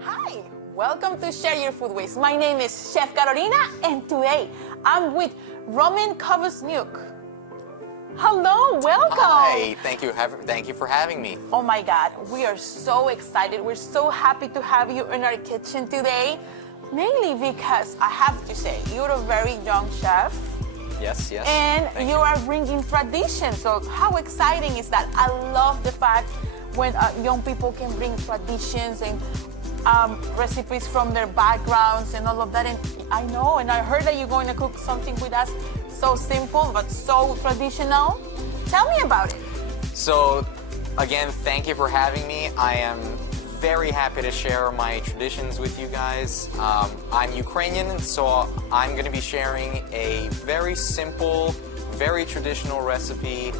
Hi, welcome to Share Your Foodways. My name is Chef Carolina, and today I'm with Roman Kovbasniuk. Hello, welcome. Hi, thank you for having me. Oh my God, we are so excited. We're so happy to have you in our kitchen today, mainly because I have to say, you're a very young chef. Yes. And Thank you are bringing tradition. So how exciting is that? I love the fact when young people can bring traditions and recipes from their backgrounds and all of that. And I know, and I heard that you're going to cook something with us so simple but so traditional. Tell me about it. So, again, thank you for having me. I am very happy to share my traditions with you guys. I'm Ukrainian, so I'm going to be sharing a very simple, very traditional recipe,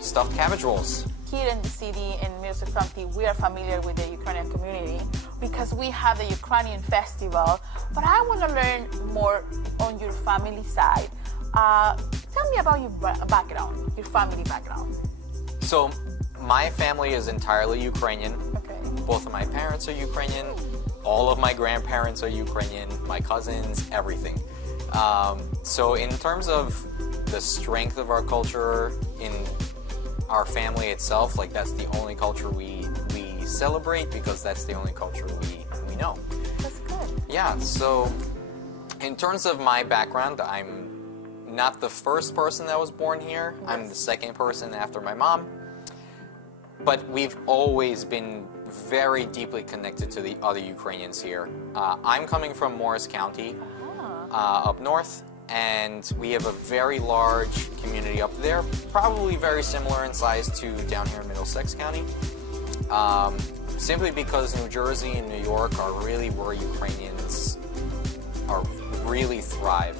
stuffed cabbage rolls. Here in the city in Music County, we are familiar with the Ukrainian community because we have the Ukrainian festival. But I want to learn more on your family side. Tell me about your background, your family background. So, my family is entirely Ukrainian. Okay. Both of my parents are Ukrainian. All of my grandparents are Ukrainian. My cousins, everything. So in terms of the strength of our culture in our family itself, like that's the only culture we celebrate because that's the only culture we know. That's good. Yeah, so in terms of my background, I'm not the first person that was born here. Yes. I'm the second person after my mom. But we've always been very deeply connected to the other Ukrainians here. I'm coming from Morris County, up north, and we have a very large community up there, probably very similar in size to down here in Middlesex County, simply because New Jersey and New York are really where Ukrainians really thrive.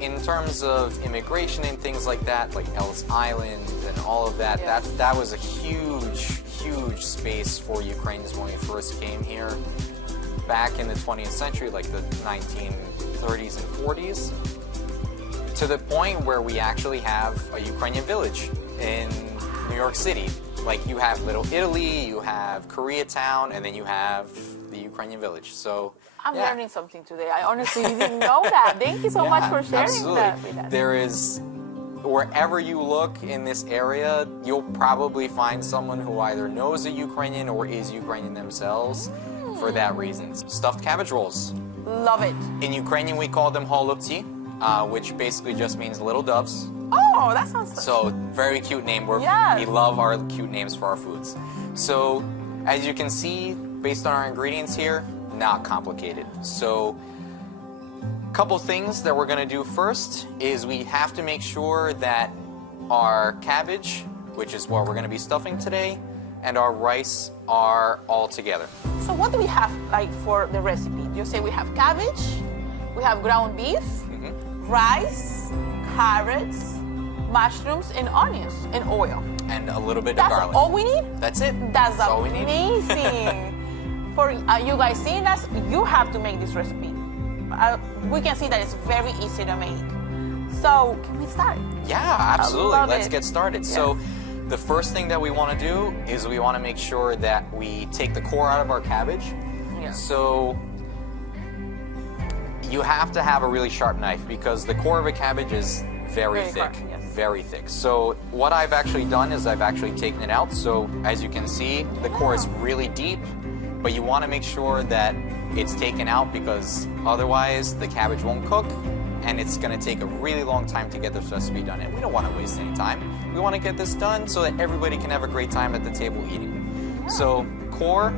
In terms of immigration and things like that, like Ellis Island and all of that, Yeah. that was a huge space for Ukrainians when we first came here back in the 20th century, like the 1930s and 40s, to the point where we actually have a Ukrainian village in New York City. Like you have Little Italy, you have Koreatown, and then you have the Ukrainian village. So I'm yeah. learning something today. I honestly didn't know that. Thank you so much for sharing absolutely. that with us. There is, wherever you look in this area, you'll probably find someone who either knows a Ukrainian or is Ukrainian themselves for that reason. Stuffed cabbage rolls. Love it. In Ukrainian, we call them Holubtsi, which basically just means little doves. Oh, that sounds So, very cute name. Yes. We love our cute names for our foods. So, as you can see, based on our ingredients here, not complicated. So, a couple things that we're going to do first is we have to make sure that our cabbage, which is what we're going to be stuffing today, and our rice are all together. So what do we have like for the recipe? You say we have cabbage, we have ground beef, rice, carrots, mushrooms, and onions, and oil. And a little bit That's of garlic. all we need? That's it. That's all we need. amazing. For you guys seeing us, you have to make this recipe. We can see that it's very easy to make. So can we start? Yeah, absolutely. love Let's it. get started. Yes. So the first thing that we want to do is we want to make sure that we take the core out of our cabbage. Yeah. So you have to have a really sharp knife because the core of a cabbage is very thick. Hard, yes. Very thick. So what I've actually done is I've actually taken it out. So as you can see, the core is really deep, but you want to make sure that it's taken out because otherwise the cabbage won't cook and it's going to take a really long time to get this recipe done. And we don't want to waste any time. We want to get this done so that everybody can have a great time at the table eating. So core,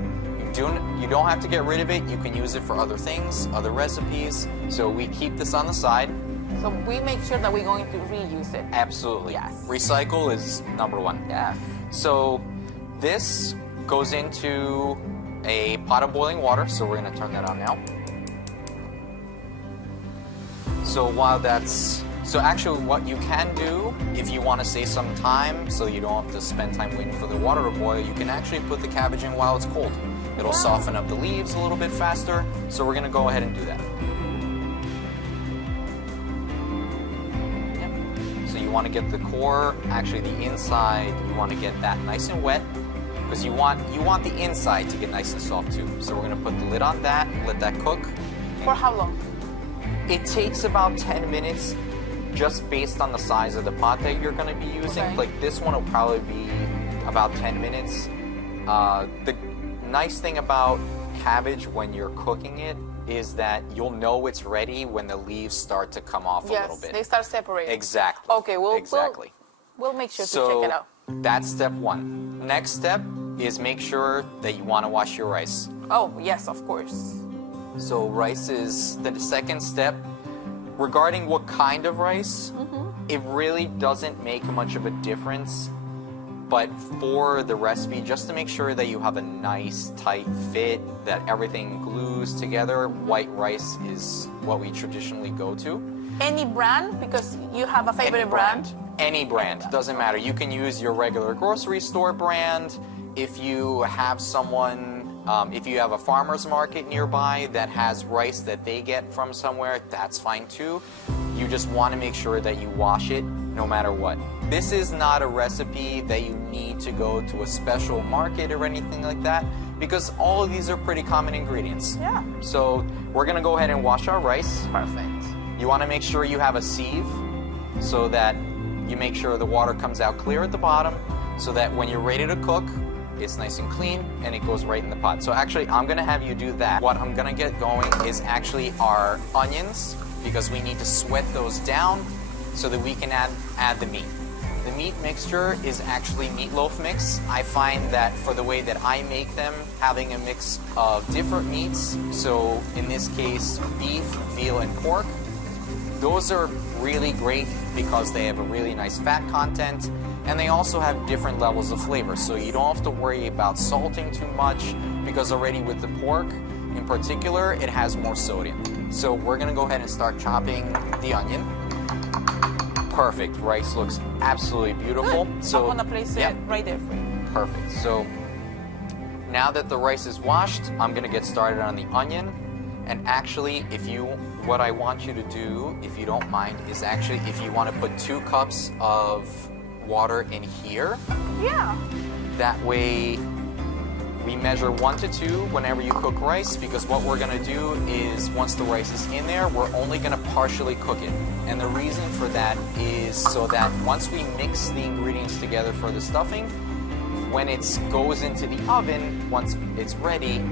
you don't have to get rid of it. You can use it for other things, other recipes. So we keep this on the side. So we make sure that we're going to reuse it. Absolutely. Yes. Recycle is number one. Yes. So this goes into a pot of boiling water. So we're going to turn that on now. So so actually what you can do, if you want to save some time so you don't have to spend time waiting for the water to boil, you can actually put the cabbage in while it's cold. It'll soften up the leaves a little bit faster. So we're going to go ahead and do that. You want to get the core, actually the inside, you want to get that nice and wet. because you want the inside to get nice and soft too. So we're gonna put the lid on that, let that cook. For how long? It takes about 10 minutes, just based on the size of the pot that you're gonna be using. Okay. Like this one will probably be about 10 minutes. The nice thing about cabbage when you're cooking it is that you'll know it's ready when the leaves start to come off a little bit. They start separating. Exactly. Okay, we'll make sure to check it out. That's step one. Next step is make sure that you want to wash your rice. Oh, yes, of course. So rice is the second step. Regarding what kind of rice, it really doesn't make much of a difference. But for the recipe, just to make sure that you have a nice tight fit, that everything glues together, white rice is what we traditionally go to. Any brand? Because you have a favorite brand? Any brand, doesn't matter. You can use your regular grocery store brand. If you have if you have a farmer's market nearby that has rice that they get from somewhere, that's fine too. You just want to make sure that you wash it no matter what. This is not a recipe that you need to go to a special market or anything like that, because all of these are pretty common ingredients. Yeah. So we're gonna go ahead and wash our rice. Perfect. You want to make sure you have a sieve so that you make sure the water comes out clear at the bottom, so that when you're ready to cook, it's nice and clean and it goes right in the pot. So actually, I'm gonna have you do that. What I'm gonna get going is actually our onions, because we need to sweat those down so that we can add the meat. The meat mixture is actually meatloaf mix. I find that for the way that I make them, having a mix of different meats, so in this case, beef, veal, and pork, those are really great because they have a really nice fat content, and they also have different levels of flavor. So you don't have to worry about salting too much, because already with the pork, in particular, it has more sodium. So we're gonna go ahead and start chopping the onion. Perfect. Rice looks absolutely beautiful. Good. So I'm gonna place it right there for you. Perfect. So now that the rice is washed, I'm gonna get started on the onion. And actually, what I want you to do, if you don't mind, is actually if you want to put 2 cups of water in here. Yeah. That way we measure 1 to 2 whenever you cook rice, because what we're gonna do is once the rice is in there, we're only gonna partially cook it. And the reason for that is so that once we mix the ingredients together for the stuffing, when it goes into the oven, once it's ready,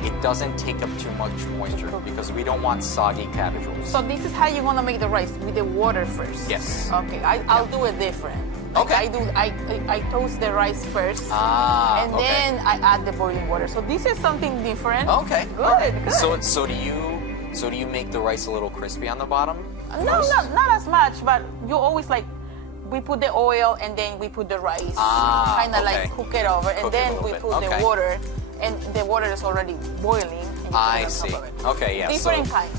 it doesn't take up too much moisture, because we don't want soggy cabbage rolls. So this is how you're gonna make the rice, with the water first? Yes. Okay, I'll do it different. Okay. I toast the rice first, and okay. then I add the boiling water. So this is something different. Okay. Good. All right. Good. So do you make the rice a little crispy on the bottom? No, first? not as much, but you always we put the oil and then we put the rice, kind of okay. cook it over, and Cook it a then little we bit. put Okay. the water, and the water is already boiling. And you put I it on see. top of it. Okay, yeah. Different kind,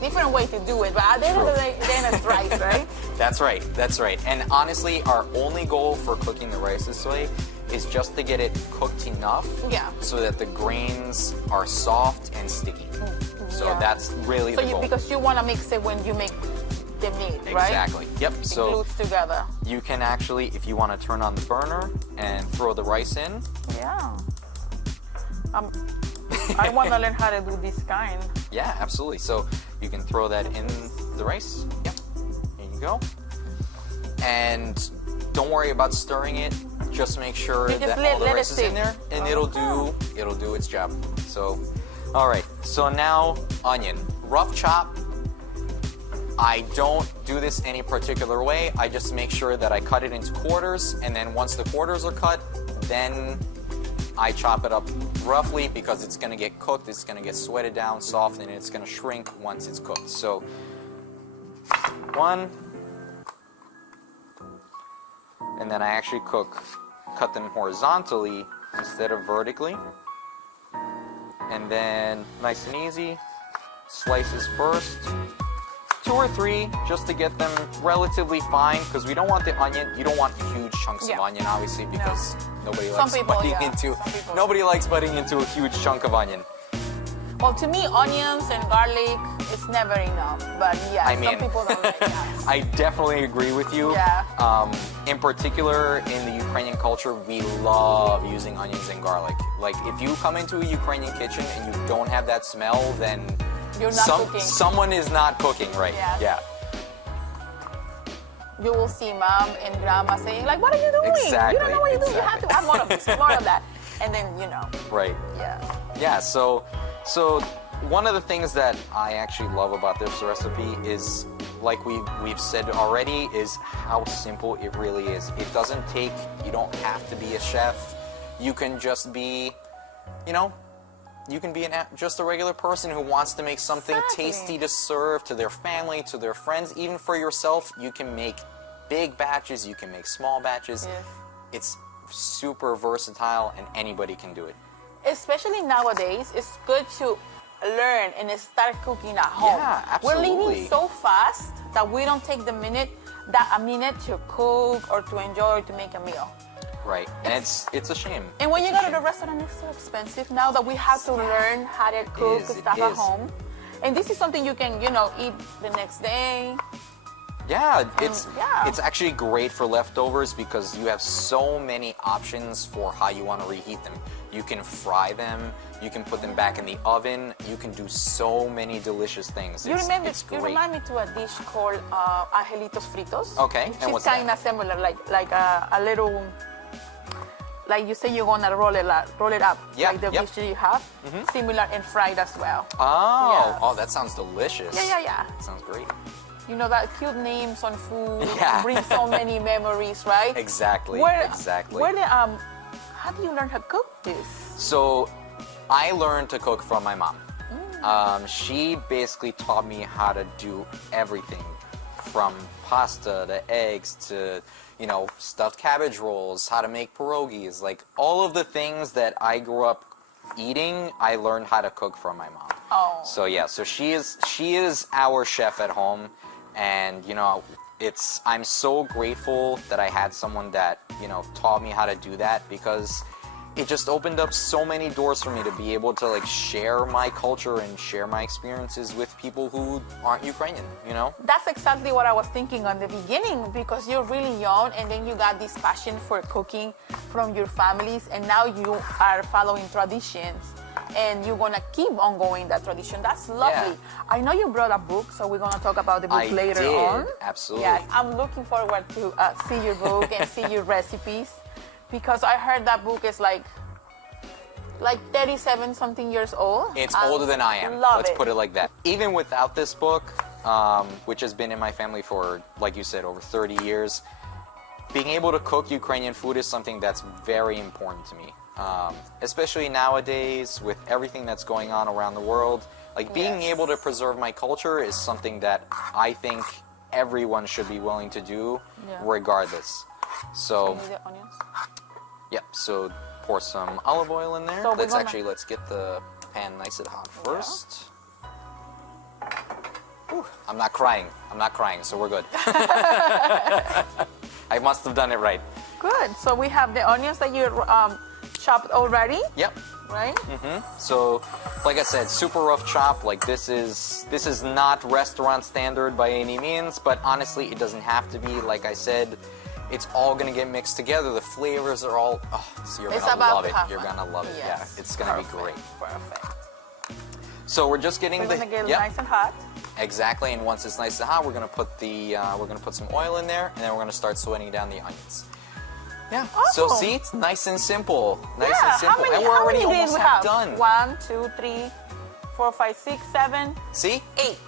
different way to do it, but at the end of the day, then it's rice, right? That's right. That's right. And honestly, our only goal for cooking the rice this way is just to get it cooked enough, Yeah. so that the grains are soft and sticky. So Yeah. that's really the goal. Because you want to mix it when you make the meat, right? Exactly. Yep. It So glues together. you can actually, if you want to turn on the burner and throw the rice in. Yeah. I want to learn how to do this kind. Yeah, absolutely. So you can throw that in the rice. Yep. Here you go. And don't worry about stirring it. Just make sure You just that let all the it rice is in sit. there, and it'll do its job. So, all right. So now onion, rough chop. I don't do this any particular way. I just make sure that I cut it into quarters, and then once the quarters are cut, then I chop it up roughly, because it's gonna get cooked, it's gonna get sweated down, softened, and it's gonna shrink once it's cooked. So, 1, and then I actually cut them horizontally instead of vertically. And then, nice and easy, slices first. 2 or 3, just to get them relatively fine, because we don't want the onion, you don't want huge chunks of onion, obviously, because nobody likes biting into a huge chunk of onion. Well, to me, onions and garlic is never enough. But yeah, I mean, some people don't like that. I definitely agree with you. Yeah. In particular, in the Ukrainian culture, we love using onions and garlic. Like, if you come into a Ukrainian kitchen and you don't have that smell, then You're not cooking. someone is not cooking right. Yes. Yeah. You will see mom and grandma saying, like, what are you doing? Exactly, You don't know what you're doing. You have exactly. to add more of this, more of that. And then, you know, Right. yeah. Yeah, so one of the things that I actually love about this recipe is, like we've said already, is how simple it really is. It doesn't take, you don't have to be a chef. You can just be, you know, you can be just a regular person who wants to make something Exactly. tasty to serve to their family, to their friends, even for yourself. You can make big batches, you can make small batches. Yes. It's super versatile and anybody can do it. Especially nowadays, it's good to learn and start cooking at home. Yeah, We're absolutely. living so fast that we don't take a minute to cook or to enjoy or to make a meal. Right, and it's a shame. And when you It's go a to the shame. restaurant, it's so expensive now that we have to learn how to cook is, it stuff at is. home. And this is something you can, you know, eat the next day. Yeah, it's yeah. it's actually great for leftovers because you have so many options for how you want to reheat them. You can fry them, you can put them back in the oven, you can do so many delicious things. You It's you great. remind me to a dish called angelitos fritos. Okay, Which and is what's that? kind of similar, like a little, like you say you're gonna roll it up, Yeah, like the yep. dish you have, similar and fried as well. Oh, Yes. oh, that sounds delicious. Yeah. That sounds great. You know that cute names on food Yeah. bring so many memories, right? Exactly. Where, exactly. Where the how do you learn how to cook this? So, I learned to cook from my mom. She basically taught me how to do everything, from pasta to eggs to, you know, stuffed cabbage rolls, how to make pierogies, like all of the things that I grew up eating, I learned how to cook from my mom. Oh. So yeah, so she is our chef at home, and you know, I'm so grateful that I had someone that, you know, taught me how to do that, because it just opened up so many doors for me to be able to like share my culture and share my experiences with people who aren't Ukrainian, you know? That's exactly what I was thinking on the beginning, because you're really young and then you got this passion for cooking from your families, and now you are following traditions and you're gonna keep on going that tradition. That's lovely. Yeah. I know you brought a book, so we're gonna talk about the book I later did, on. absolutely. Yes, I'm looking forward to see your book and see your recipes, because I heard that book is like 37 something years old. It's older than I am. Love Let's it. put it like that. Even without this book, which has been in my family for, like you said, over 30 years, being able to cook Ukrainian food is something that's very important to me. Especially nowadays with everything that's going on around the world. Like, being Yes. able to preserve my culture is something that I think everyone should be willing to do, Yeah. regardless. So, You need the onions? yep, so pour some olive oil in there. So we're Let's get the pan nice and hot first. Ooh, I'm not crying, so we're good. I must have done it right. Good. So we have the onions that you chopped already, Yep. right? So, like I said, super rough chop. Like, this is not restaurant standard by any means, but honestly, it doesn't have to be. Like I said, it's all gonna get mixed together. The flavors are all. Oh, so you're It's gonna about love to it. happen. You're gonna love it. Yes. Yeah, it's gonna be great. Perfect. So we're just getting We're the. gonna get it Yep. nice and hot. Exactly, and once it's nice and hot, we're gonna put some oil in there, and then we're gonna start sweating down the onions. Yeah. So Awesome. see, it's nice and simple. Nice Yeah. and simple, and we're how already many almost days we half have? done. 1, 2, 3, 4, 5, 6, 7, See? 8.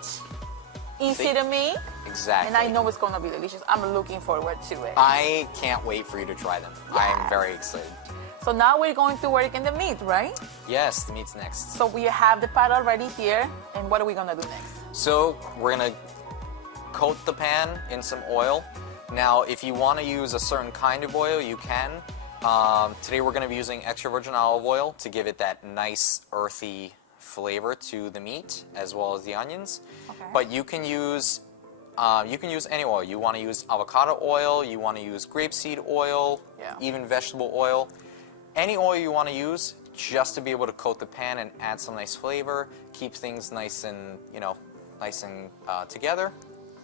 Easy See? to make, Exactly. and I know it's gonna be delicious. I'm looking forward to it. I can't wait for you to try them. I am Yes. very excited. So now we're going to work in the meat, right? Yes, the meat's next. So we have the pot already here, and what are we gonna do next? So we're gonna coat the pan in some oil. Now, if you want to use a certain kind of oil, you can. Today we're going to be using extra virgin olive oil to give it that nice earthy flavor to the meat as well as the onions. Okay. But you can use any oil. You want to use avocado oil, you want to use grapeseed oil, Yeah. even vegetable oil. Any oil you want to use, just to be able to coat the pan and add some nice flavor, keep things nice and, together.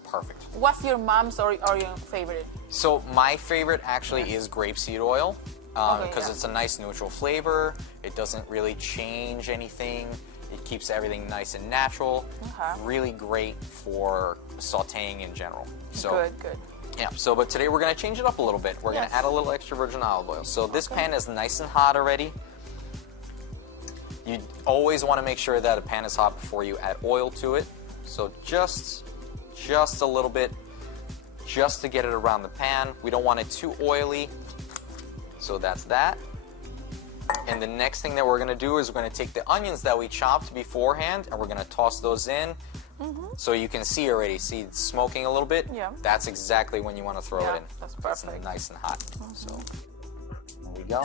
Perfect. What's your mom's or your favorite? So my favorite actually is grapeseed oil because yeah. it's a nice neutral flavor. It doesn't really change anything. It keeps everything nice and natural. Really great for sautéing in general. So, Good. Yeah, so but today we're going to change it up a little bit. We're going to add a little extra virgin olive oil. So this pan is nice and hot already. You always want to make sure that a pan is hot before you add oil to it. So just a little bit, just to get it around the pan. We don't want it too oily. So that's that. And the next thing that we're going to do is we're going to take the onions that we chopped beforehand and we're going to toss those in. So you can see already, see it's smoking a little bit? Yeah. That's exactly when you want to throw it in. That's perfect. It's nice and hot. So there we go.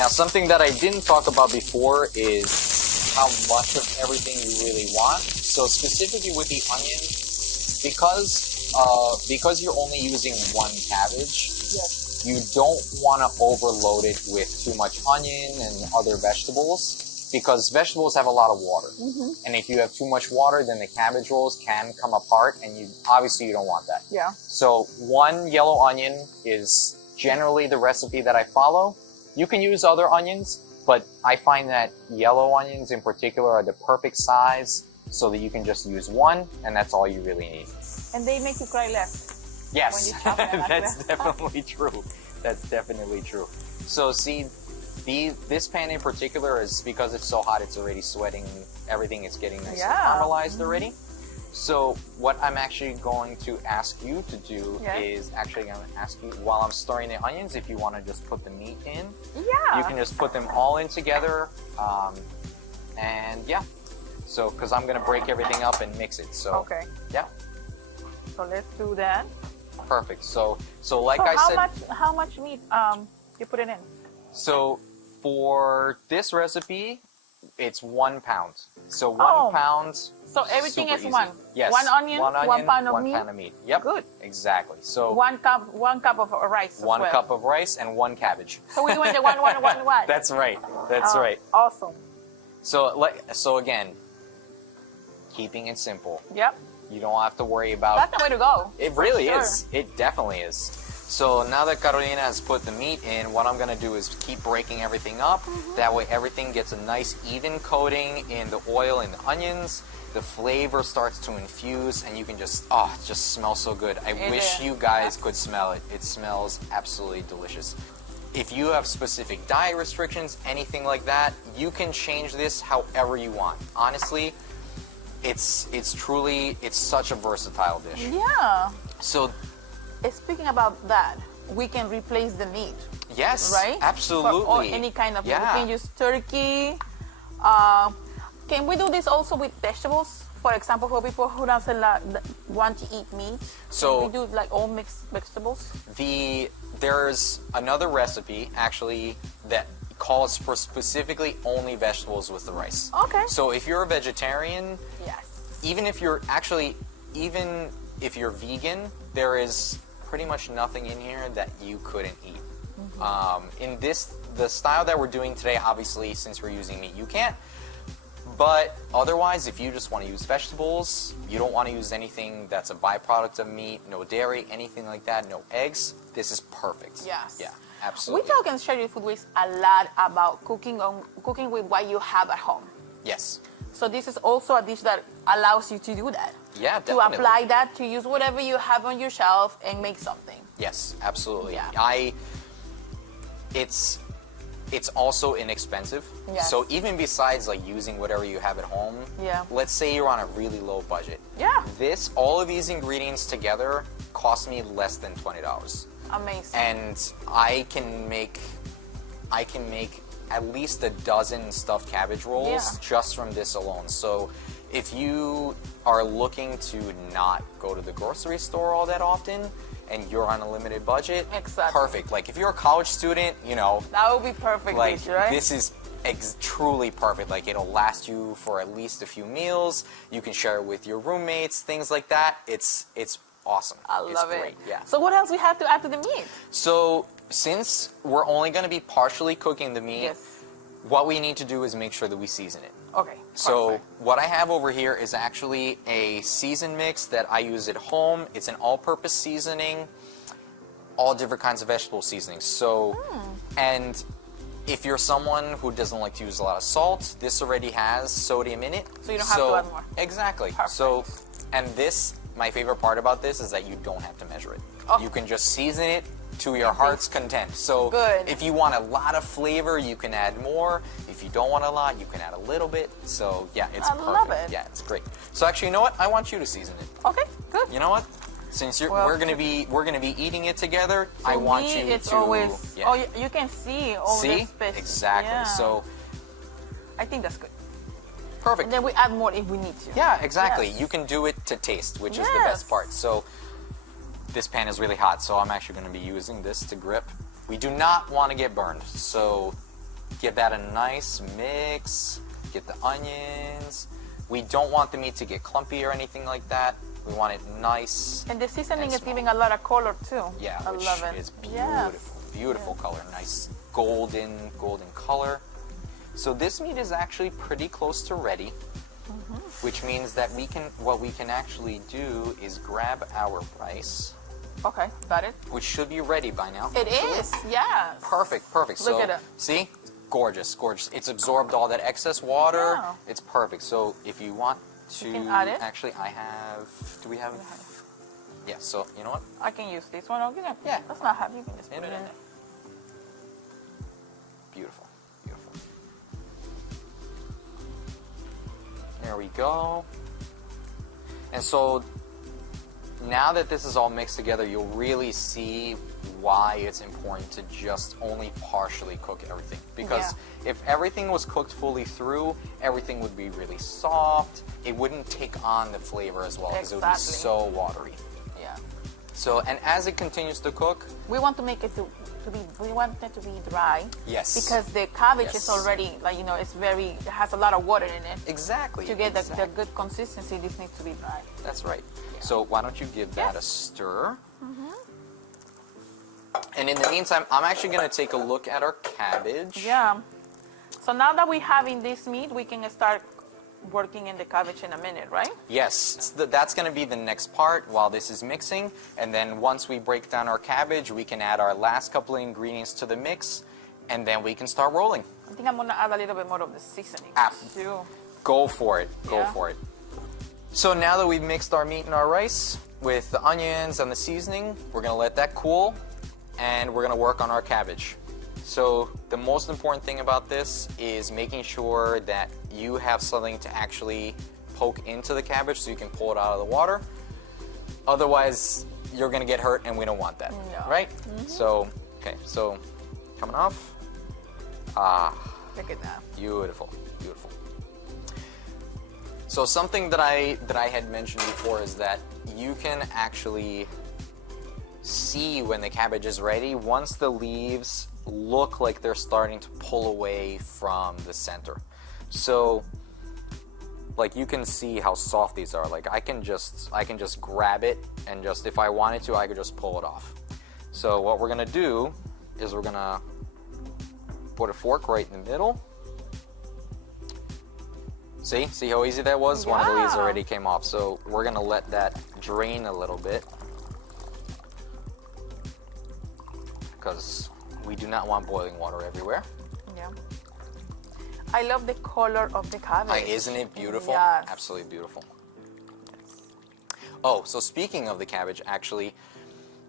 Now something that I didn't talk about before is how much of everything you really want. So specifically with the onion, because you're only using one cabbage, you don't want to overload it with too much onion and other vegetables because vegetables have a lot of water. And if you have too much water, then the cabbage rolls can come apart and you don't want that. Yeah. So 1 yellow onion is generally the recipe that I follow. You can use other onions, but I find that yellow onions in particular are the perfect size so that you can just use one and that's all you really need. And they make you cry less. Yes, when you chop them that's definitely true. That's definitely true. So see, this pan in particular is because it's so hot, it's already sweating. Everything is getting nice and caramelized already. So what I'm actually going to ask you to do is actually going to ask you while I'm stirring the onions if you want to just put the meat in. Yeah. You can just put them all in together, and yeah. So because I'm going to break everything up and mix it. So yeah. So let's do that. Perfect. So like I said, how much meat you put it in? So for this recipe, it's 1 pound. So 1 pound. So everything is easy. one. Yes. 1 onion, 1 pound of 1 meat. pound of meat. Yep. Good. Exactly. So 1 cup of rice. 1 cup of rice and 1 cabbage. So we're doing the one. That's right. That's right. Awesome. So again, keeping it simple. Yep. You don't have to worry about. That's the way to go. It really is. It definitely is. So now that Carolina has put the meat in, what I'm going to do is keep breaking everything up. That way everything gets a nice even coating in the oil and the onions. The flavor starts to infuse and you can just, it just smells so good. I wish you guys could smell it. It smells absolutely delicious. If you have specific diet restrictions, anything like that, you can change this however you want. Honestly, it's such a versatile dish. Yeah. So speaking about that, we can replace the meat. Yes, right? absolutely. Or any kind of meat. We can use turkey. Can we do this also with vegetables? For example, for people who doesn't want to eat meat, so can we do like all mixed vegetables? There's another recipe actually that calls for specifically only vegetables with the rice. Okay. So if you're a vegetarian, even if you're vegan, there is pretty much nothing in here that you couldn't eat. In the style that we're doing today, obviously, since we're using meat, you can't. But otherwise, if you just want to use vegetables, you don't want to use anything that's a byproduct of meat, no dairy, anything like that, no eggs, this is perfect. Yes. Yeah, absolutely. We talk in Strategy Foodways a lot about cooking with what you have at home. Yes. So this is also a dish that allows you to do that. Yeah, definitely. To apply that, to use whatever you have on your shelf and make something. Yes, absolutely. Yeah. It's also inexpensive. Yes. So even besides like using whatever you have at home, let's say you're on a really low budget. Yeah. All of these ingredients together cost me less than $20. Amazing. And I can make at least a dozen stuffed cabbage rolls just from this alone. So if you are looking to not go to the grocery store all that often and you're on a limited budget, perfect. Like if you're a college student, that would be perfect dish, right? This is truly perfect. Like it'll last you for at least a few meals. You can share it with your roommates, things like that. It's awesome. I love it's great. it. Yeah. So what else we have to add to the meat? So since we're only going to be partially cooking the meat, Yes. what we need to do is make sure that we season it. Okay. So perfect. what I have over here is actually a season mix that I use at home. It's an all-purpose seasoning, all different kinds of vegetable seasonings. So, and if you're someone who doesn't like to use a lot of salt, this already has sodium in it. So you don't have to add more. Exactly. Perfect. So, and this, my favorite part about this is that you don't have to measure it. Oh. You can just season it to your heart's content. So Good. if you want a lot of flavor, you can add more. If you don't want a lot, you can add a little bit. So yeah, it's I perfect. love it. Yeah, it's great. So actually, you know what? I want you to season it. Okay, good. You know what? Since Well, we're gonna be eating it together, I For want me, you it's to always, yeah. oh, you can see all See? the space. Exactly. Yeah. So I think that's good. perfect. And then we add more if we need to. Yeah, exactly. Yes. You can do it to taste, which is the Yes. best part. So this pan is really hot, so I'm actually going to be using this to grip. We do not want to get burned, so give that a nice mix. Get the onions. We don't want the meat to get clumpy or anything like that. We want it nice. And the seasoning And is small. giving a lot of color too. Yeah, I which love it. is beautiful. Yes. Beautiful color. Nice golden color. So this meat is actually pretty close to ready, which means that what we can actually do is grab our rice, Okay, got it. which should be ready by now. It is, yes. Perfect. Look So at it. see, gorgeous. It's absorbed all that excess water. Yeah. It's perfect. So if you want to, You can add it. actually, I have. Do we have? Yeah. So you know what? I can use this one. Okay. Yeah. That's not heavy. You can just In put it, it in in there. Beautiful. Beautiful. There we go. And so now that this is all mixed together, you'll really see why it's important to just only partially cook everything. Because if everything was cooked fully through, everything would be really soft. It wouldn't take on the flavor as well because it would be Exactly. so watery. Yeah. So, and as it continues to cook, We want to make it we want it to be dry. yes. Because the cabbage Yes. is already, like, it has a lot of water in it. Exactly. To get the exactly. good consistency, this needs to be dry. That's right. So why don't you give that a Yes. stir? And in the meantime, I'm actually going to take a look at our cabbage. Yeah. So now that we have in this meat, we can start working in the cabbage in a minute, right? Yes, that's going to be the next part while this is mixing. And then once we break down our cabbage, we can add our last couple of ingredients to the mix, and then we can start rolling. I think I'm going to add a little bit more of the seasoning too. Go for it. Go Yeah. for it. So now that we've mixed our meat and our rice with the onions and the seasoning, we're going to let that cool, and we're going to work on our cabbage. So the most important thing about this is making sure that you have something to actually poke into the cabbage so you can pull it out of the water. Otherwise, you're going to get hurt, and we don't want that, No. right? So, okay, so coming off. Ah, Look at that. beautiful, beautiful. So something that I had mentioned before is that you can actually see when the cabbage is ready once the leaves look like they're starting to pull away from the center. So like you can see how soft these are. Like I can just grab it and just, if I wanted to, I could just pull it off. So what we're gonna do is we're gonna put a fork right in the middle. See how easy that was? One of the leaves Yeah. already came off. So we're gonna let that drain a little bit because we do not want boiling water everywhere. Yeah. I love the color of the cabbage. Isn't it beautiful? Yes. Absolutely beautiful. Oh, so speaking of the cabbage, actually,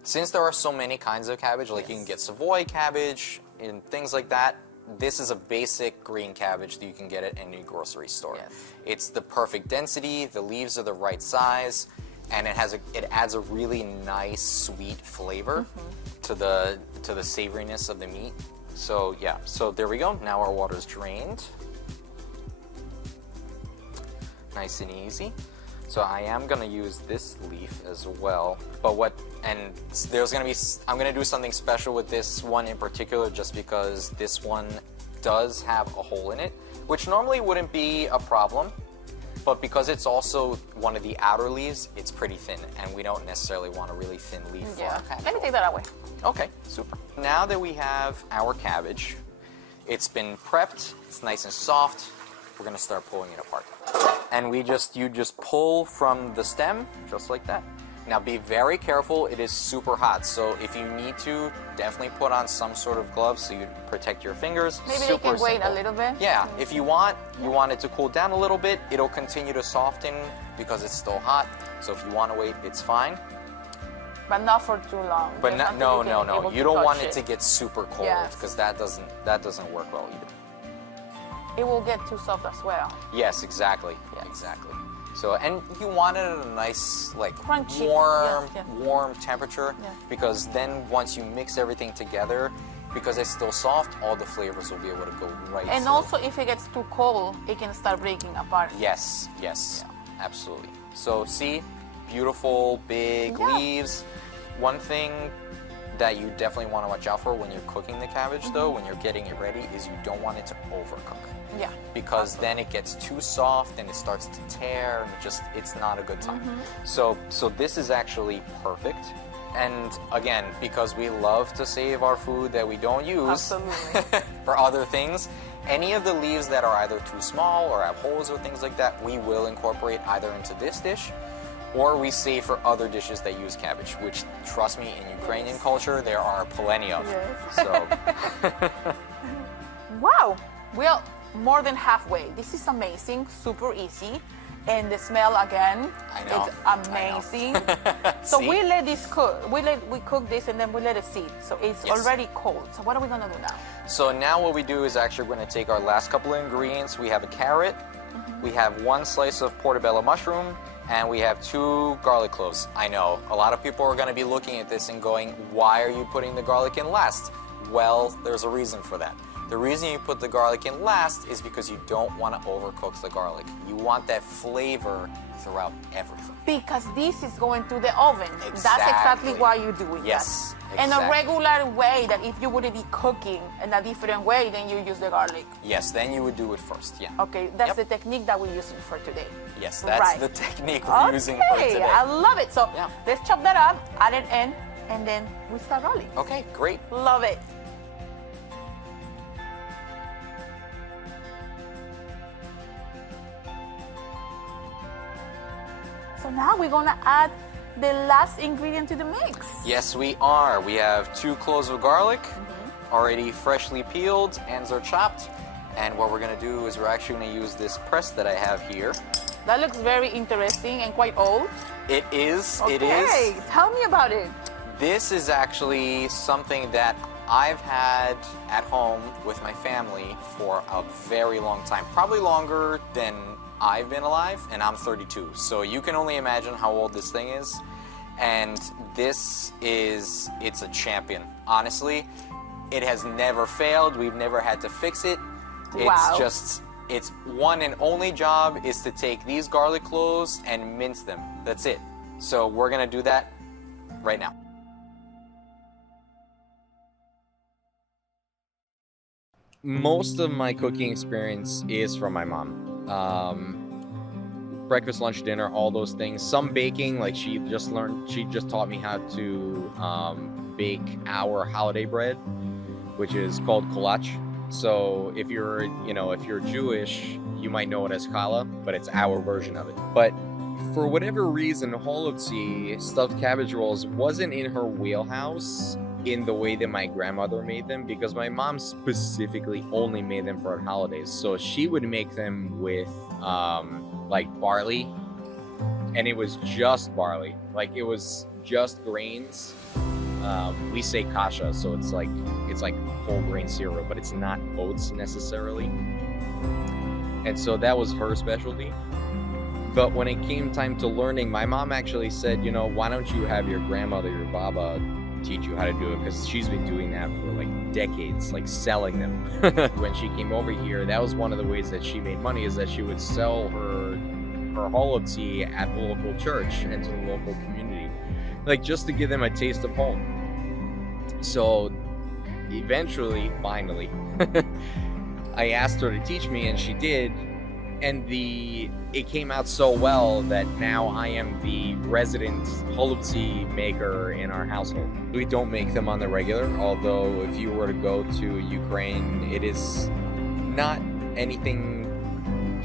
since there are so many kinds of cabbage, like you can get Savoy cabbage and things like that, this is a basic green cabbage that you can get at any grocery store. Yes. It's the perfect density, the leaves are the right size, and it adds a really nice sweet flavor to the savoriness of the meat. So yeah, so there we go. Now our water is drained. Nice and easy. So I am gonna use this leaf as well, but I'm gonna do something special with this one in particular just because this one does have a hole in it, which normally wouldn't be a problem, but because it's also one of the outer leaves, it's pretty thin, and we don't necessarily want a really thin leaf for our cabbage. Let me take that away. Okay, super. Now that we have our cabbage, it's been prepped, it's nice and soft, we're gonna start pulling it apart. And you just pull from the stem, just like that. Now be very careful, it is super hot, so if you need to, definitely put on some sort of gloves so you protect your fingers. Maybe Super they can wait simple. a little bit. Yeah, if you want it to cool down a little bit, it'll continue to soften because it's still hot. So if you want to wait, it's fine. But not for too long. But Just no, until no, you no. can You don't want touch it to get super cold because that doesn't work well either. It will get too soft as well. Yes, exactly. Yes. Exactly. So, and you want it at a nice, like, Crunchy. warm temperature, because then once you mix everything together, because it's still soft, all the flavors will be able to go right And through. also, if it gets too cold, it can start breaking apart. Yes, absolutely. So see, beautiful big leaves. One thing that you definitely want to watch out for when you're cooking the cabbage, though, when you're getting it ready, is you don't want it to overcook. Yeah. Because then it gets too soft and it starts to tear, and it's not a good time. So this is actually perfect. And again, because we love to save our food that we don't use for other things, any of the leaves that are either too small or have holes or things like that, we will incorporate either into this dish, or we save for other dishes that use cabbage, which, trust me, in Ukrainian culture, there are plenty of. So. Wow, we are more than halfway. This is amazing, super easy. And the smell again, it's amazing. So we let this cook. We cook this and then we let it sit. So it's already cold. So what are we gonna do now? So now what we do is actually we're gonna take our last couple of ingredients. We have a carrot, we have 1 slice of portobello mushroom, and we have 2 garlic cloves. I know, a lot of people are gonna be looking at this and going, why are you putting the garlic in last? Well, there's a reason for that. The reason you put the garlic in last is because you don't want to overcook the garlic. You want that flavor throughout everything. Because this is going to the oven. That's exactly why you do it. Yes, In a regular way, that if you would be cooking in a different way, then you use the garlic. Yes, then you would do it first, Okay, that's the technique that we're using for today. Yes, that's the technique we're using for today. I love it. So let's chop that up, add it in, and then we start rolling. Okay, great. Love it. So now we're gonna add the last ingredient to the mix. Yes, we are. We have 2 cloves of garlic, already freshly peeled, ends are chopped. And what we're gonna do is we're actually gonna use this press that I have here. That looks very interesting and quite old. It is, it is. Okay, tell me about it. This is actually something that I've had at home with my family for a very long time, probably longer than I've been alive, and I'm 32. So you can only imagine how old this thing is. And it's a champion. Honestly, it has never failed. We've never had to fix it. Its one and only job is to take these garlic cloves and mince them. That's it. So we're gonna do that right now. Most of my cooking experience is from my mom. Breakfast, lunch, dinner, all those things. Some baking, like she just taught me how to bake our holiday bread, which is called kolache. So if you're Jewish, you might know it as challah, but it's our version of it. But for whatever reason, Holubtsi stuffed cabbage rolls wasn't in her wheelhouse in the way that my grandmother made them, because my mom specifically only made them for holidays. So she would make them with like barley, and it was just barley. Like it was just grains. We say kasha, so it's like whole grain cereal, but it's not oats necessarily. And so that was her specialty. But when it came time to learning, my mom actually said, why don't you have your grandmother, your baba, teach you how to do it, because she's been doing that for like decades, like selling them. When she came over here, that was one of the ways that she made money, is that she would sell her holubtsi at the local church and to the local community, like just to give them a taste of home. So eventually, finally, I asked her to teach me, and she did. And it came out so well that now I am the resident Holubtsi maker in our household. We don't make them on the regular, although if you were to go to Ukraine, it is not anything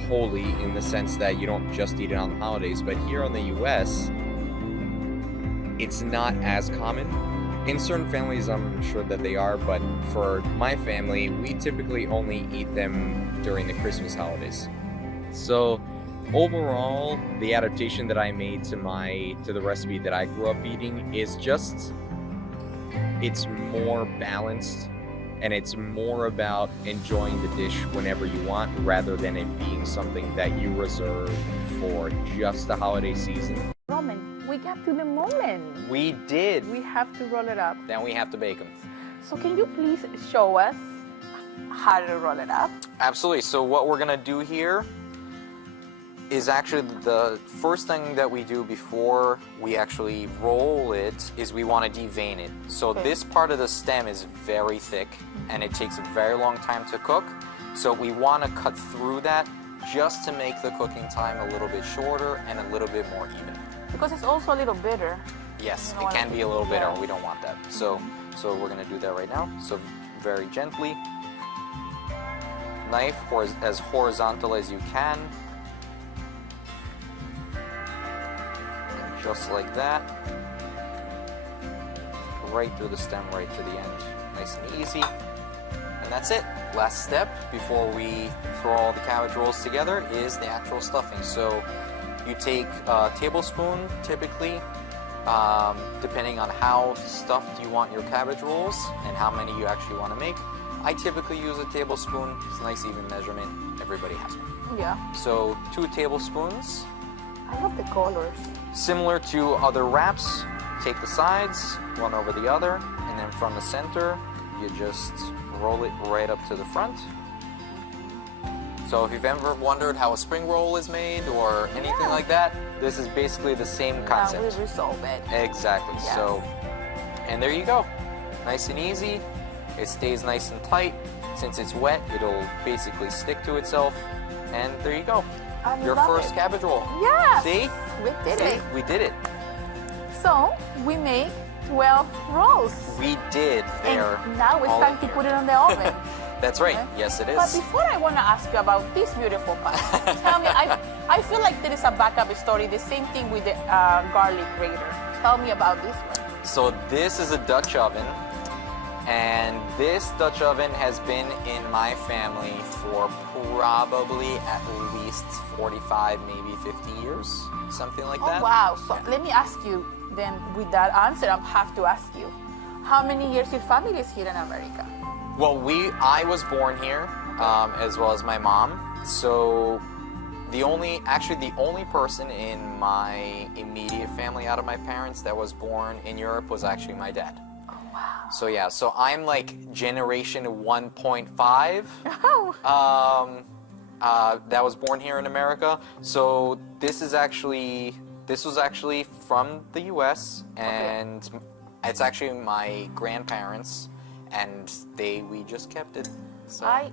holy in the sense that you don't just eat it on the holidays. But here in the US, it's not as common. In certain families, I'm sure that they are, but for my family, we typically only eat them during the Christmas holidays. So overall, the adaptation that I made to the recipe that I grew up eating is just, it's more balanced and it's more about enjoying the dish whenever you want rather than it being something that you reserve for just the holiday season. Roman, we got to the moment. We did. We have to roll it up. Then we have to bake them. So can you please show us how to roll it up? Absolutely. So what we're gonna do here is actually the first thing that we do before we actually roll it is we want to devein it. So this part of the stem is very thick and it takes a very long time to cook. So we want to cut through that just to make the cooking time a little bit shorter and a little bit more even. Because it's also a little bitter. Yes, it can be a little bitter. We don't want that. So we're going to do that right now. So very gently. Knife as horizontal as you can. Just like that, right through the stem, right to the end, nice and easy. And that's it. Last step before we throw all the cabbage rolls together is the actual stuffing. So you take a tablespoon, typically, depending on how stuffed you want your cabbage rolls and how many you actually want to make. I typically use a tablespoon. It's a nice even measurement. Everybody has one. Yeah. So 2 tablespoons. I love the colors. Similar to other wraps, take the sides, one over the other, and then from the center, you just roll it right up to the front. So if you've ever wondered how a spring roll is made or anything like that, this is basically the same concept. Now we resolve it. Exactly. Yes. So, and there you go. Nice and easy. It stays nice and tight. Since it's wet, it'll basically stick to itself. And there you go. Your first cabbage roll. Yes. See? We did it. We did it. So we make 12 rolls. We did. There. And now it's time to put it on the oven. That's right. Okay? Yes, it is. But before I want to ask you about this beautiful pot, tell me, I feel like there is a backup story, the same thing with the garlic grater. Tell me about this one. So this is a Dutch oven, and this Dutch oven has been in my family for probably at least 45, maybe 50 years, something like that. Oh, wow. So let me ask you then, with that answer, I have to ask you, how many years your family is here in America? Well, I was born here, as well as my mom. So the only person in my immediate family out of my parents that was born in Europe was actually my dad. Oh, wow. So yeah, so I'm like generation 1.5. Oh. That was born here in America. So this was actually from the U.S. and it's actually my grandparents, and we just kept it. So, I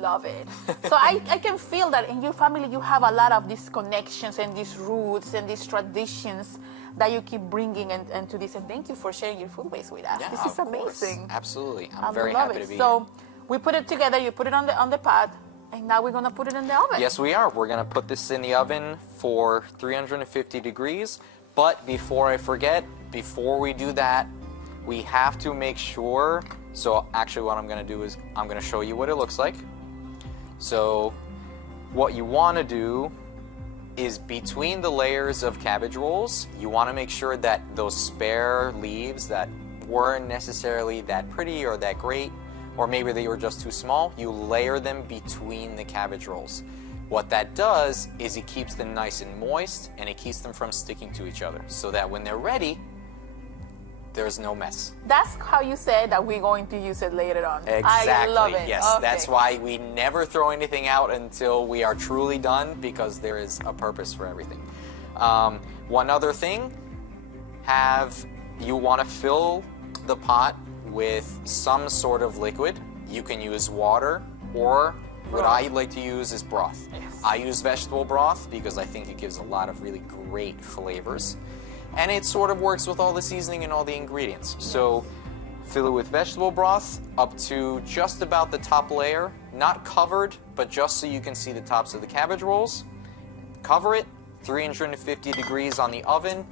love it. So I can feel that in your family you have a lot of these connections and these roots and these traditions that you keep bringing into this. And thank you for sharing your foodways with us. Yeah, this is amazing. Course. Absolutely. I'm I very love happy it. to be So here. we put it together. You put it on the pot, and now we're gonna put it in the oven. Yes, we are. We're gonna put this in the oven for 350 degrees. But before I forget, before we do that, we have to make sure. So actually what I'm going to do is I'm going to show you what it looks like. So what you want to do is between the layers of cabbage rolls, you want to make sure that those spare leaves that weren't necessarily that pretty or that great, or maybe they were just too small, you layer them between the cabbage rolls. What that does is it keeps them nice and moist, and it keeps them from sticking to each other, so that when they're ready, there's no mess. That's how you said that we're going to use it later on. Exactly. I love it. Yes, Okay. That's why we never throw anything out until we are truly done, because there is a purpose for everything. One other thing, you want to fill the pot with some sort of liquid. You can use water, or what I like to use is broth. Yes. I use vegetable broth because I think it gives a lot of really great flavors. And it sort of works with all the seasoning and all the ingredients. So fill it with vegetable broth up to just about the top layer, not covered, but just so you can see the tops of the cabbage rolls. Cover it, 350 degrees on the oven,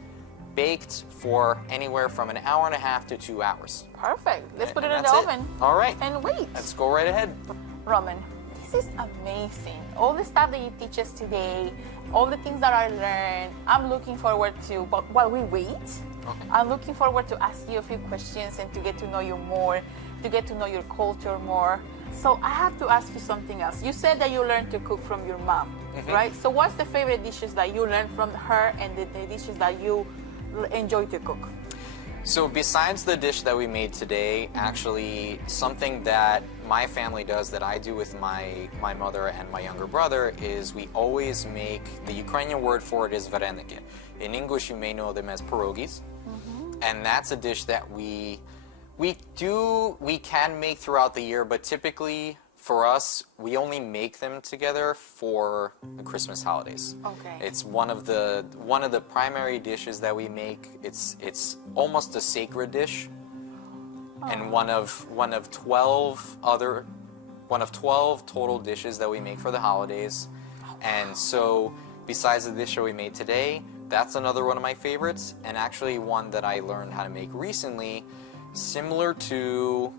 baked for anywhere from an hour and a half to 2 hours. Perfect. Let's put it And in the that's oven. All right. And wait. Let's go right ahead. Roman, this is amazing. All the stuff that you teach us today, all the things that I learned, I'm looking forward to, but while we wait, I'm looking forward to ask you a few questions and to get to know you more, to get to know your culture more. So I have to ask you something else. You said that you learned to cook from your mom, right? So what's the favorite dishes that you learned from her and the dishes that you enjoy to cook? So besides the dish that we made today, actually something that my family does that I do with my mother and my younger brother is we always make, the Ukrainian word for it is vareniki. In English you may know them as pierogis. And that's a dish that we can make throughout the year, but typically for us, we only make them together for the Christmas holidays. Okay. It's one of the primary dishes that we make. It's almost a sacred dish, and one of 12 total dishes that we make for the holidays. And so, besides the dish that we made today, that's another one of my favorites, and actually one that I learned how to make recently. Similar to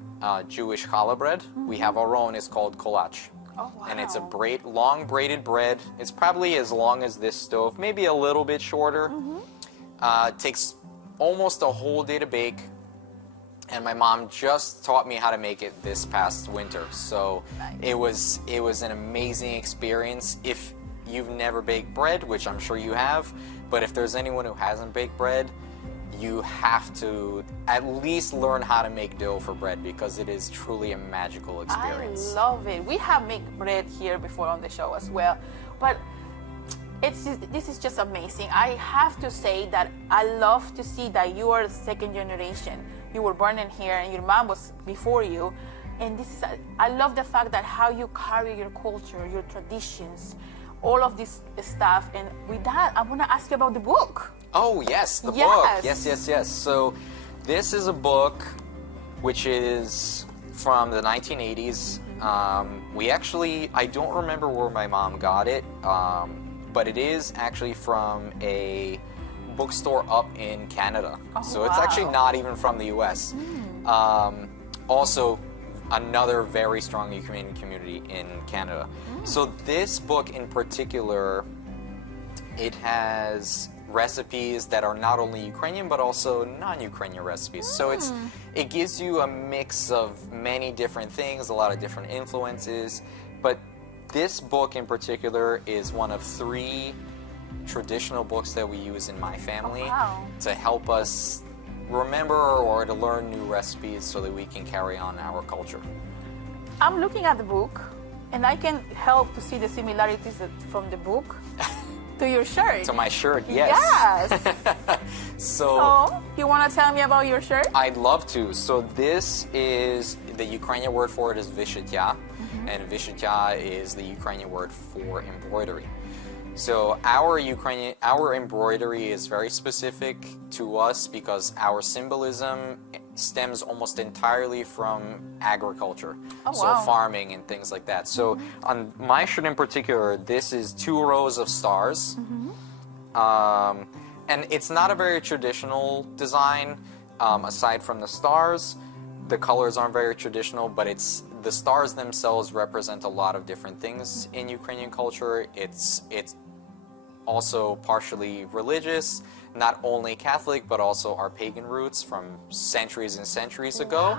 Jewish challah bread, we have our own. It's called kolach. Oh, wow. And it's a long braided bread. It's probably as long as this stove, maybe a little bit shorter. It takes almost a whole day to bake. And my mom just taught me how to make it this past winter. So it was an amazing experience. If you've never baked bread, which I'm sure you have, but if there's anyone who hasn't baked bread, you have to at least learn how to make dough for bread because it is truly a magical experience. I love it. We have made bread here before on the show as well, but this is just amazing. I have to say that I love to see that you are the second generation. You were born in here and your mom was before you, and I love the fact that how you carry your culture, your traditions, all of this stuff. And with that, I want to ask you about the book. Oh, yes, the Yes. book. Yes. So this is a book which is from the 1980s. I don't remember where my mom got it, but it is actually from a bookstore up in Canada. Oh, so it's actually not even from the US. Also, another very strong Ukrainian community in Canada. So this book in particular, it has recipes that are not only Ukrainian but also non-Ukrainian recipes. So it gives you a mix of many different things, a lot of different influences. But this book in particular is one of 3 traditional books that we use in my family to help us remember or to learn new recipes so that we can carry on our culture. I'm looking at the book, and I can help to see the similarities from the book to your shirt. To my shirt, yes. Yes. So, you want to tell me about your shirt? I'd love to. So this is, the Ukrainian word for it is vishitya, and vishitya is the Ukrainian word for embroidery. So our embroidery is very specific to us because our symbolism stems almost entirely from agriculture, so farming and things like that. So on my shirt in particular, this is 2 rows of stars, and it's not a very traditional design. Aside from the stars, the colors aren't very traditional, but the stars themselves represent a lot of different things in Ukrainian culture. It's also partially religious, not only Catholic, but also our pagan roots from centuries and centuries ago.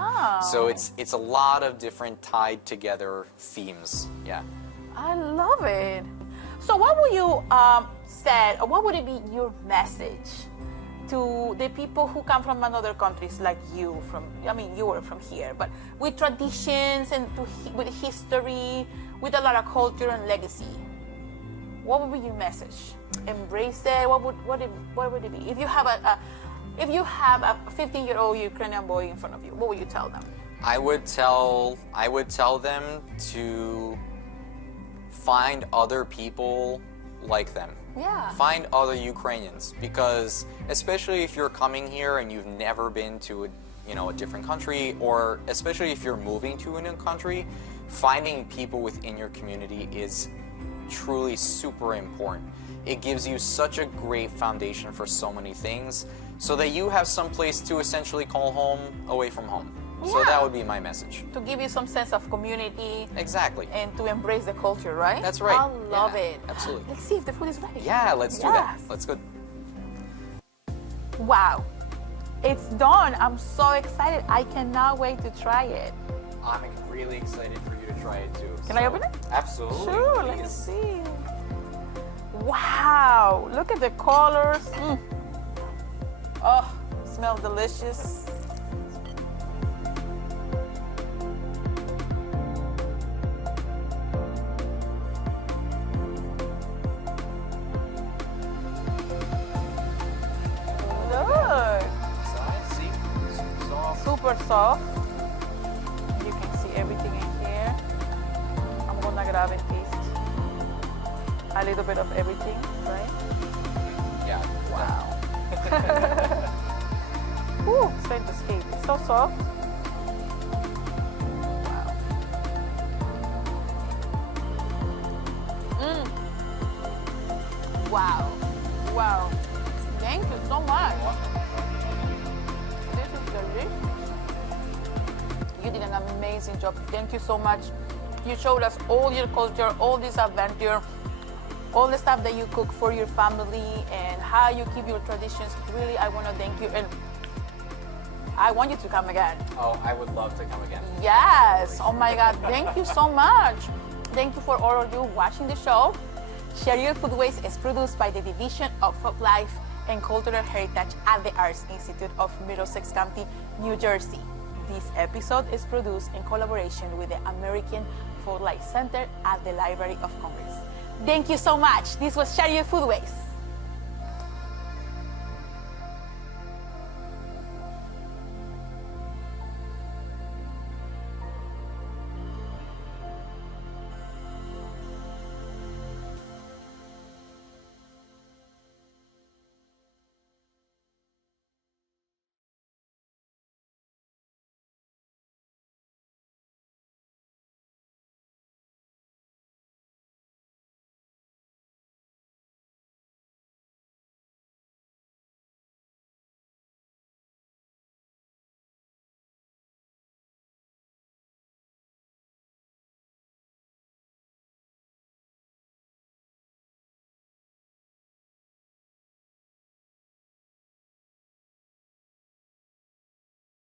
So it's a lot of different tied together themes. Yeah. I love it. So what would you say, or what would it be your message to the people who come from other countries like you? You were from here, but with traditions and with history, with a lot of culture and legacy. What would be your message? Embrace it. What would it be? If you have a 15-year-old Ukrainian boy in front of you, what would you tell them? I would tell them to find other people like them. Yeah. Find other Ukrainians, because especially if you're coming here and you've never been to a different country, or especially if you're moving to a new country, finding people within your community is truly super important. It gives you such a great foundation for so many things, so that you have some place to essentially call home away from home. So Yeah. that would be my message. To give you some sense of community Exactly. and to embrace the culture, right? That's right. I love Yeah, it. absolutely. Let's see if the food is ready. Yeah, let's do that. Yes. Let's go. Wow. It's done. I'm so excited. I cannot wait to try it. I'm really excited for you to try it too. Can I open it? Absolutely. Sure, let me please. see. Wow, look at the colors. Oh, smells delicious. Look, See? Super soft. super soft. You can see everything in here. I'm gonna grab and taste a little bit of everything, right? Yeah. Wow. Ooh, it's trying to escape. It's so soft. Wow. Wow. Wow. Thank you so much. This is delicious. You did an amazing job. Thank you so much. You showed us all your culture, all this adventure, all the stuff that you cook for your family, and how you keep your traditions. Really, I want to thank you, and I want you to come again. Oh, I would love to come again. Yes. Oh my God. Thank you so much. Thank you for all of you watching the show. Share Your Foodways is produced by the Division of Folk Life and Cultural Heritage at the Arts Institute of Middlesex County, New Jersey. This episode is produced in collaboration with the American Folk Life Center at the Library of Congress. Thank you so much. This was Share Your Foodways.